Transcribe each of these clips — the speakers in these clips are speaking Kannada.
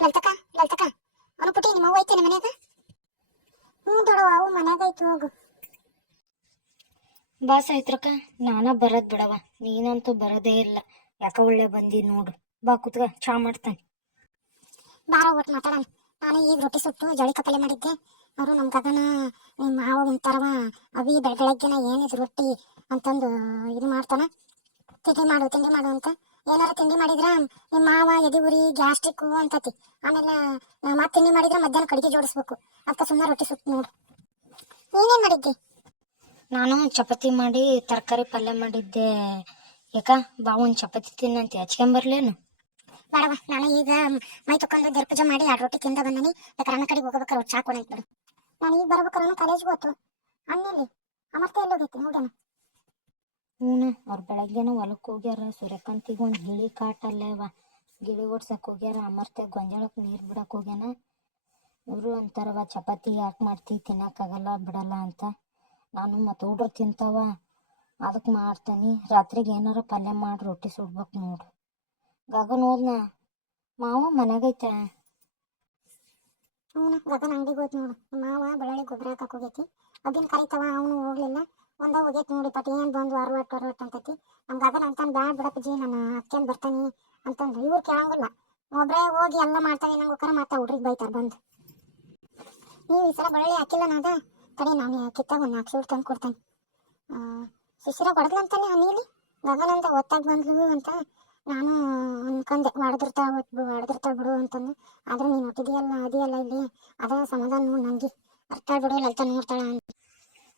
ಲಲ್ತಕ ಲಲ್ತಕ ಅವನು ಪುಟಿ ನಿಮ್ಮ ಅವ್ವ ಐತೇನೆ ಮನ್ಯಾಗ? ಹ್ಞೂ ದೊಡವ ಅವು ಮನ್ಯಾಗ ಐತಿ ಹೋಗು. ಬಾ ಸವಿತ್ರಕ್ಕ, ನಾನ ಬರೋದ್ ಬಿಡವ, ನೀನಂತೂ ಬರೋದೇ ಇಲ್ಲ. ಯಾಕ ಒಳ್ಳೆ ಬಂದಿ ನೋಡು. ಬಾ ಕುತ್ಕ, ಚಾ ಮಾಡ್ತಾನೆ. ಬಾರ ಒಟ್ಟು ಮಾತಾಡೋಣ. ನಾನು ಈಗ ರೊಟ್ಟಿ ಸುಟ್ಟು ಜಳಿ ಕಪ್ಪಲೆ ಮಾಡಿದ್ದೆ. ಅವರು ನಮ್ಮ ಗಗನ ನಿಮ್ಮ ಮಾವ ಒಂಥರವ ಅವಿ ಬೆಳಗ್ಗೆನ ಏನಿದು ರೊಟ್ಟಿ ಅಂತಂದು ಇದು ಮಾಡ್ತಾನ. ತಿಂಡಿ ಮಾಡು ಅಂತ. ಏನಾರ ತಿಂಡಿ ಮಾಡಿದ್ರ ನಿಮ್ಮ ಮಾವ ಎದೆ ಉರಿ ಗ್ಯಾಸ್ಟ್ರಿಕ್ಕು ಅಂತತಿ. ಆಮೇಲೆ ಮತ್ತೆ ತಿಂಡಿ ಮಾಡಿದ್ರೆ ಮಧ್ಯಾಹ್ನ ಕಡಿಗೆ ಜೋಡಿಸ್ಬೇಕು. ಅದಕ್ಕೆ ಸುಮ್ಮನೆ ರೊಟ್ಟಿ ಸುಟ್ಟು ನೋಡು. ನೀನೇನು ಮಾಡಿದ್ದಿ? ನಾನು ಚಪಾತಿ ಮಾಡಿ ತರಕಾರಿ ಪಲ್ಯ ಮಾಡಿದ್ದೆ. ಯಾಕ ಬಾ ಒಂದು ಚಪಾತಿ ತಿನ್ನಂತೆ, ಹಚ್ಕೊಂಬರ್ಲೇನು? ಬೇಡವ, ನಾನು ಈಗ ಮೈ ತಕೊಂಡು ದೇವ್ರ ಪೂಜೆ ಮಾಡಿ 2 ರೊಟ್ಟಿ ತಿಂದ ಬಂದನಿ. ಬೇಕಾರೆ ಅಣ್ಣ ಕಡೆಗೆ ಹೋಗ್ಬೇಕಾರೆ ಚಾ ಕೊಡಂತ ಬಿಡು. ನಾನು ಈಗ ಬರ್ಬೇಕಾರೆ ಕಾಲೇಜ್ಗೆ ಹೋತು. ಅಣ್ಣಲ್ಲಿ ಅಮರ್ತೆ ಎಲ್ಲಿ ಹೋಗೈತಿ ಹೋಗ್ಯಾನ? ಹ್ಞೂ, ಅವ್ರು ಬೆಳಗ್ಗೆನ ಹೊಲಕ್ಕೆ ಹೋಗ್ಯಾರ. ಸೂರ್ಯಕಾಂತಿಗೆ ಒಂದು ಗಿಳಿ ಕಾಟಲ್ಲವ, ಗಿಳಿ ಓಡ್ಸಕ್ಕೆ ಹೋಗ್ಯಾರ. ಅಮರ್ತೆ ಗೊಂಜಾಳಕ್ಕೆ ನೀರು ಬಿಡಕ್ಕೆ ಹೋಗ್ಯಾನ. ಇವರು ಅಂತಾರವ ಚಪಾತಿ ಯಾಕೆ ಮಾಡ್ತಿ, ತಿನ್ನಕ್ಕಾಗಲ್ಲ ಬಿಡಲ್ಲ ಅಂತ. ನಾನು ಮತ್ತು ಹುಡ್ರು ತಿಂತಾವ ಅದಕ್ಕೆ ಮಾಡ್ತೀನಿ. ರಾತ್ರಿಗೆ ಏನಾರ ಪಲ್ಯ ಮಾಡಿ ರೊಟ್ಟಿ ಸುಡ್ಬೇಕು ನೋಡು. ಗಗನ್ ಹೋದ್ನ? ಮಾವ ಮನ್ಯಾಗೈತೆ? ಹ್ಞೂ, ಗಗನ್ ಅಂಗಡಿಗೆ ಹೋಯ್ತು ನೋಡು. ಮಾವ ಬೆಳ್ಳುಳ್ಳಿ ಗೊಬ್ಬರ ಹಾಕಕ್ಕೆ ಹೋಗೈತಿ. ಅದಿನ ಕರಿತಾವ, ಅವನು ಹೋಗ್ಲಿಲ್ಲ. ಹೋಗೈತಿ ನೋಡಿ. ಪಟ್ ಏನು ಬಂದು ಅರವಟ್ಟು ಅಂತೈತಿ. ನಮ್ಮ ಗಗನ್ ಅಂತಾನೆ ಬ್ಯಾಡ ಬಿಡಪ್ಪಜಿ, ನಾನು ಅಕ್ಕೇನು ಬರ್ತಾನೆ ಅಂತಂದ್ರೆ ಇವ್ರು ಕೇಳಂಗಿಲ್ಲ. ಒಬ್ಬರೇ ಹೋಗಿ ಎಲ್ಲ ಮಾಡ್ತಾವೆ ನಂಗೋಕರ ಮಾತಾ ಹುಡ್ರಿಗೆ ಬೈತಾರೆ ಬಂದು. ನೀವು ಈ ಸಲ ಬೆಳ್ಳುಳ್ಳಿ ಹಾಕಿಲ್ಲ ನಾದ ಕಡೆ ನಾನು ಕಿತ್ತಾಗ ಒಂದು 4 ಸೂಟ್ ತಂದು ಕೊಡ್ತೇನೆ. ಶಿಶಿರ ಹೊಡೆದ್ಲಂತಾನೆ ನೀಲಿ ಗಗನ್ ಅಂತ ಒತ್ತಾಗಿ ಬಂದ್ಲು ಅಂತ ನಾನು ಅನ್ಕಂದೆ. ಹೊಡೆದಿರ್ತಾಳೆ ಬಿಡು ಅಂತಂದು. ಆದ್ರೆ ನೀನು ಒಟ್ಟಿದೆಯಲ್ಲ ಅದಿಯಲ್ಲ ಇಲ್ಲಿ ಅದ ಸಮಾಧಾನ ನೋಡಿ ನಂಗೆ ಅರ್ಥ ಬಿಡು ಲಲ್ತ ನೋಡ್ತಾಳ ಅಂತ.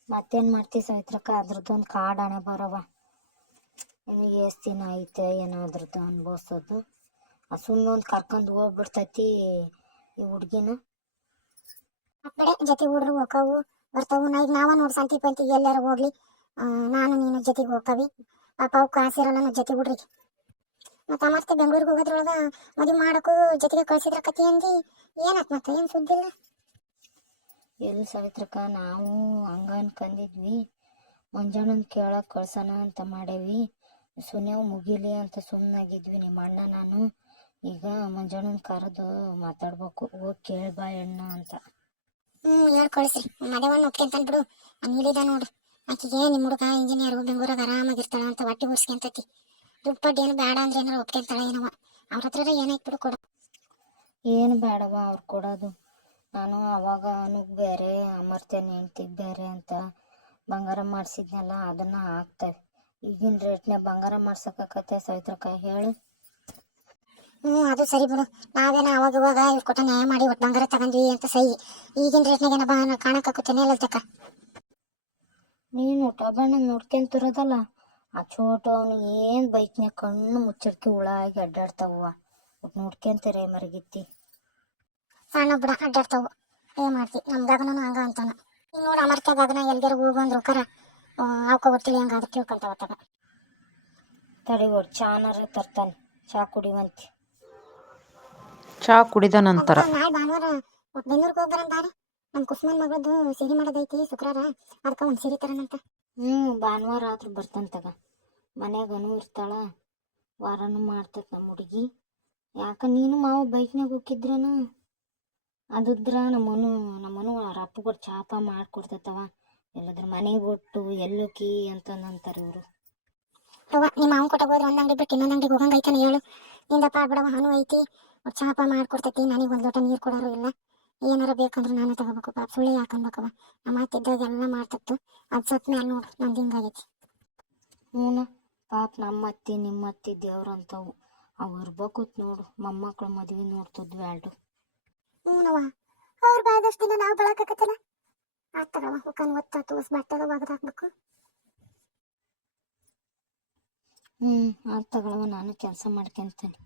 ಮತ್ತೇನು ಮಾಡ್ತಿ ಸವಿತ್ರಕ್ಕ, ಅದ್ರದ್ದೊಂದು ಕಾಡು ಹಣೆ ಬರವ. ಇನ್ನು ಎಷ್ಟು ದಿನ ಐತೆ ಏನೋ ಅದ್ರದ್ದು ಅನ್ಭವಿಸೋದು. ಸುಮ್ಮನೆ ಒಂದು ಕರ್ಕೊಂಡು ಹೋಗ್ಬಿಡ್ತೈತಿ ಈ ಹುಡ್ಗಿನ. ಕಡೆ ಜೊತೆ ಹುಡ್ರು ಹೋಗವು ಬರ್ತಾವು. ಈಗ ನಾವ ನೋಡಿ ಸಂತಿ ಪಂತಿ ಎಲ್ಲಾರು ಹೋಗ್ಲಿ, ನಾನು ನೀನು ಜೊತೆಗೆ ಹೋಗ್ತಾವಿ. ಪಾಪ ಅವಕ್ಕೆ ಆಸಿರಲ್ಲ ನಮ್ಮ ಜೊತೆ ಹುಡ್ರಿಗೆ. ಮತ್ತು ಮತ್ತೆ ಬೆಂಗಳೂರಿಗೆ ಹೋಗೋದ್ರೊಳಗ ಮದುವೆ ಮಾಡೋಕ್ಕೂ ಜೊತೆಗೆ ಕಳ್ಸಿದ್ರ ಕತಿ ಅಂದು ಏನಾತ್ ಮತ್ತೆ ಏನು ಸುದ್ದಿಲ್ಲ. ಎಲ್ಲಿ ಸವಿತ್ರಕ್ಕ, ನಾವು ಹಂಗ ಅನ್ಕೊಂಡಿದ್ವಿ. ಮಂಜಣ್ಣನ ಕೇಳಕ್ಕೆ ಕಳ್ಸೋಣ ಅಂತ ಮಾಡೇವಿ. ಸುನ್ಯಾವ್ ಮುಗಿಲಿ ಅಂತ ಸುಮ್ಮನಾಗಿದ್ವಿ ನಿಮ್ಮ ಅಣ್ಣ ನಾನು. ಈಗ ಮಂಜಣ್ಣನ ಕರೆದು ಮಾತಾಡ್ಬೇಕು, ಹೋಗಿ ಕೇಳ್ಬಾ ಎಣ್ಣ ಅಂತ. ಹೇಳಿ ಕಳಿಸ್ರಿ. ಮದುವೆನ ಒಪ್ಕೊಂತಾನೆ ಬಿಡು. ನೀಲಿದ ನೋಡು, ಆಕಿಗೆ ನಿಮ್ಮ ಹುಡುಗ ಇಂಜಿನಿಯರ್ ಬೆಂಗಳೂರಾಗ ಆರಾಮಾಗಿರ್ತಾಳ ಅಂತ ಹೊಟ್ಟೆ ಉರ್ಸ್ಕೊಂತತಿ. ದುಡ್ಡು ಪಡ್ಡು ಏನು ಬೇಡ ಅಂದ್ರೆ ಏನಾರು ಒಪ್ಕೊಂತಾಳ ಏನವ. ಅವ್ರ ಹತ್ರ ಏನಾಯ್ತು ಬಿಡು ಕೊಡು. ಏನು ಬೇಡವ ಅವ್ರು ಕೊಡೋದು. ನಾನು ಅವಾಗ ಅವನಿಗೆ ಬೇರೆ ಅಮರ್ತೇನೆ ಹೆಂಡ್ತಿಗೆ ಬೇರೆ ಅಂತ ಬಂಗಾರ ಮಾಡಿಸಿದ್ನಲ್ಲ, ಅದನ್ನು ಹಾಕ್ತೇವೆ. ಈಗಿನ ರೇಟ್ನಾಗ ಬಂಗಾರ ಮಾಡ್ಸೋಕ್ಕಾಗತ್ತೆ ಸವಿತ್ರಕ್ಕ ಹೇಳು? ಅದು ಸರಿ ಬಿಡು. ನಾವೇನ ಅವಾಗ ಇವಾಗ ಇವ್ರು ಕೊಟ್ಟ ನ್ಯಾಯ ಮಾಡಿ ಒಟ್ಟು ಬಂಗಾರ ತಗೊಂಡ್ವಿ ಅಂತ ಸಹಿ. ಈಗಿನ ರೇಟ್ನಾಗೇನ ಬಾ ಕಾಣಕ್ಕಾಗುತ್ತೇನೆ ಲಲ್ತಕ್ಕ? ನೀನು ಟಬಣ್ಣ ನೋಡ್ಕೊಂತಿರೋದಲ್ಲ, ಆ ಚೋಟು ಅವನು ಏನು ಬೈಕ್ನಾಗ ಕಣ್ಣು ಮುಚ್ಚಡ್ಕಿ ಹುಳಾಗಿ ಅಡ್ಡಾಡ್ತಾವ. ನೋಡ್ಕೊಂತಾರೆ ಮರಗಿತ್ತಿ. ಸಣ್ಣ ಬಿಡ ಅಡ್ಡಾಡ್ತಾವು. ಏನು ಮಾಡ್ತಿ, ನಮ್ಮ ಗಗನೂ ಹಂಗ ಅಂತಾನ. ಈಗ ನೋಡಿ ಅಮರ್ತ ಗಗನ ಎಲ್ಗಾರ ಹೋಗಂದ್ರು ಕರ ಅವಕ್ಕ ಗೊತ್ತಿಲ್ಲ ಹಂಗ ಅದಕ್ಕೆ ತಿಳ್ಕೊಂತಾವ. ತಡಿ ಒಟ್ಟು ಚಾನಾರ ತರ್ತಾನೆ, ಚಾ ಕುಡಿವಂತೆ. ಚಾ ಕುಡಿದ ನಂತರ ನಾಳೆ ಭಾನುವಾರ ಬೆಂಗಳೂರಿಗೆ ಹೋಗ್ಬರಂದಾರೆ. ನಮ್ಮ ಕುಸುಮನ್ ಮಗಳದ್ದು ಸಿಹಿ ಮಾಡೋದೈತಿ ಶುಕ್ರವಾರ, ಅದಕ್ಕೆ ಒಂದು ಸಿರಿ ತರನಂತ. ಭಾನುವಾರ ಆದ್ರೂ ಬರ್ತಂತಗ. ಮನ್ಯಾಗನು ಇರ್ತಾಳ, ವಾರನೂ ಮಾಡ್ತೈತೆ ನಮ್ಮ ಹುಡುಗಿ. ಯಾಕ ನೀನು ಮಾವ ಬೈಕ್ನಾಗ ಹೋಗಿದ್ರೇನು? ಅದುದ್ರ ನಮ್ಮನು ಅವ್ರ ಅಪ್ಪ ಕೊಟ್ಟು ಚಾಪ ಮಾಡಿಕೊಡ್ತೈತವ. ಎಲ್ಲದ್ರ ಮನೆಗೆ ಒಟ್ಟು ಎಲ್ಲೋಕಿ ಅಂತಂದಂತಾರೆ ಇವರು. ನಿಮ್ಮ ಮಾವು ಕೊಟ್ಟ ಹೋದ್ರೆ ಒಂದು ಅಂಗಡಿ ಬಿಟ್ಟು ಇನ್ನೊಂದು ಅಂಗಡಿಗೆ ಹೋಗಂಗೈತಾನೆ ಹೇಳು. ನಿಂದಪ್ಪ ಬಿಡವ ಹಣ್ಣು ಐತಿ, ಚಾಪ ಮಾಡ್ಕೊಡ್ತೈತಿ. ನನಗೆ ಒಂದು ಲೋಟ ನೀರು ಕೊಡೋರು ಇಲ್ಲ. ಏನಾರ ಬೇಕಂದ್ರೆ ನಾನು ತಗೋಬೇಕು. ಪಾಪ ಸುಳ್ಳಿ ಹಾಕನ್ಬೇಕವ. ನಮ್ಮ ಮಾತಿದ್ದಾಗೆಲ್ಲ ಮಾಡ್ತತ್ತು. ಅದು ಸತ್ ಮೇಲೆ ನೋಡು ನಂದು ಹಿಂಗಾಗೈತಿ. ಪಾಪ ನಮ್ಮ ಅತ್ತಿ ನಿಮ್ಮ ಅತ್ತಿ ದೇವ್ರಂತವು. ಅವು ಇರ್ಬೇಕು ನೋಡು. ಮೊಮ್ಮಕ್ಳು ಮದುವೆ ನೋಡ್ತಿದ್ವಿ ಅಲ್ಡು. ಅವ್ರು ಬಾದಷ್ಟು ದಿನ ನಾವು ಬಳಕತ್ತಲ್ಲ ಆಗ್ತಾರವ. ಮುಖನ್ ಒತ್ತ ತೂಸ್ ಬಟ್ಟೆಲ್ಲ ಒಗದು ಹಾಕ್ಬೇಕು. ಅದು ತಗೊಳವ, ನಾನು ಕೆಲಸ ಮಾಡ್ಕೊಂತೇನೆ.